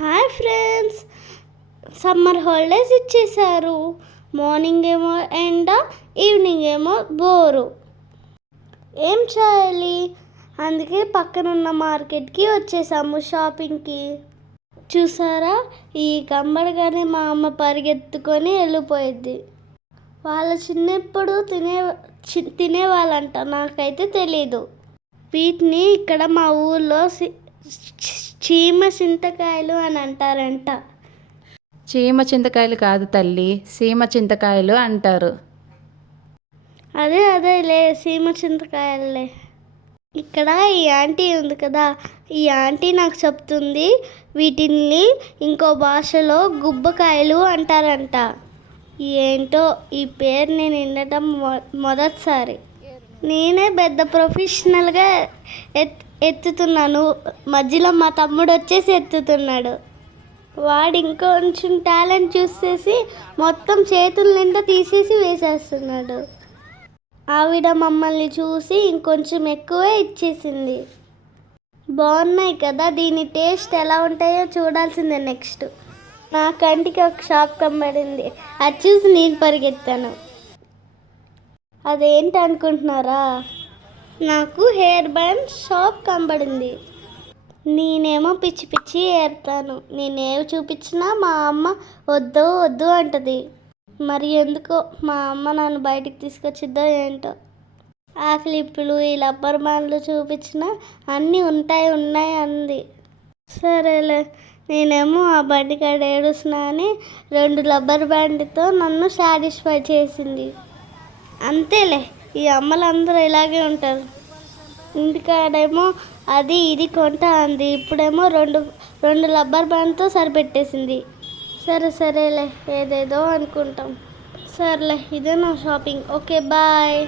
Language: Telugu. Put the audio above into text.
Hi friends. సమ్మర్ హాలిడేస్ ఇచ్చేశారు. మార్నింగ్ ఏమో ఎండ ఈవినింగ్ ఏమో బోరు. ఏం చేయాలి? అందుకే పక్కనున్న మార్కెట్కి వచ్చేసాము షాపింగ్కి. చూసారా? ఈ కంబడగానే మా అమ్మ పరిగెత్తుకొని వెళ్ళిపోయింది. వాళ్ళ చిన్నప్పుడు తినే చి- తినేవాళ్ళంట నాకైతే తెలీదు. వీటిని ఇక్కడ మా ఊర్లో సి- చీమ చింతకాయలు అని అంటారంట. చీమ చింతకాయలు కాదు తల్లి సీమ చింతకాయలు అంటారు. అదే అదేలే సీమ చింతకాయలే. ఇక్కడ ఈ ఆంటీ ఉంది కదా ఈ ఆంటీ నాకు చెప్తుంది వీటిని ఇంకో భాషలో గుబ్బకాయలు అంటారంట. ఏంటో ఈ పేరు నేను వినడం మొ- మొదటిసారి. నేనే పెద్ద ప్రొఫెషనల్గా ఎత్ ఎత్తుతున్నాను. మధ్యలో మా తమ్ముడు వచ్చేసి ఎత్తుతున్నాడు. వాడు ఇంకొంచెం టాలెంట్ చూసేసి మొత్తం చేతుల నిండా తీసేసి వేసేస్తున్నాడు. ఆవిడ మమ్మల్ని చూసి ఇంకొంచెం ఎక్కువే ఇచ్చేసింది. బాగున్నాయి కదా దీని టేస్ట్ ఎలా ఉంటాయో చూడాల్సిందే నెక్స్ట్. నా కంటికి ఒక షాప్ కనబడింది. అది చూసి నేను పరిగెత్తాను. అదేంటి అనుకుంటున్నారా? నాకు హెయిర్ బ్యాండ్ షాప్ కనబడింది. నేనేమో పిచ్చి పిచ్చి ఏరుతాను. నేనేవి చూపించినా మా అమ్మ వద్దు వద్దు అంటది. మరి ఎందుకో మా అమ్మ నన్ను బయటికి తీసుకొచ్చిద్దో ఏంటో. ఆ క్లిప్పులు ఈ రబ్బర్ బ్యాండ్లు చూపించినా అన్నీ ఉంటాయి ఉన్నాయి అంది. సరేలే నేనేమో ఆ బండి కాడ ఏడుస్తున్నా అని రెండు రబ్బర్ బ్యాండ్తో నన్ను సాటిస్ఫై చేసింది. అంతేలే ఈ అమ్మలందరూ ఇలాగే ఉంటారు. ఇంటికాడేమో అది ఇది కొంట అంది ఇప్పుడేమో రెండు రెండు రబ్బర్ బ్యాండ్తో సరిపెట్టేసింది. సరే సరేలే ఏదేదో అనుకుంటాం. సర్లే ఇదే నా షాపింగ్. Okay bye.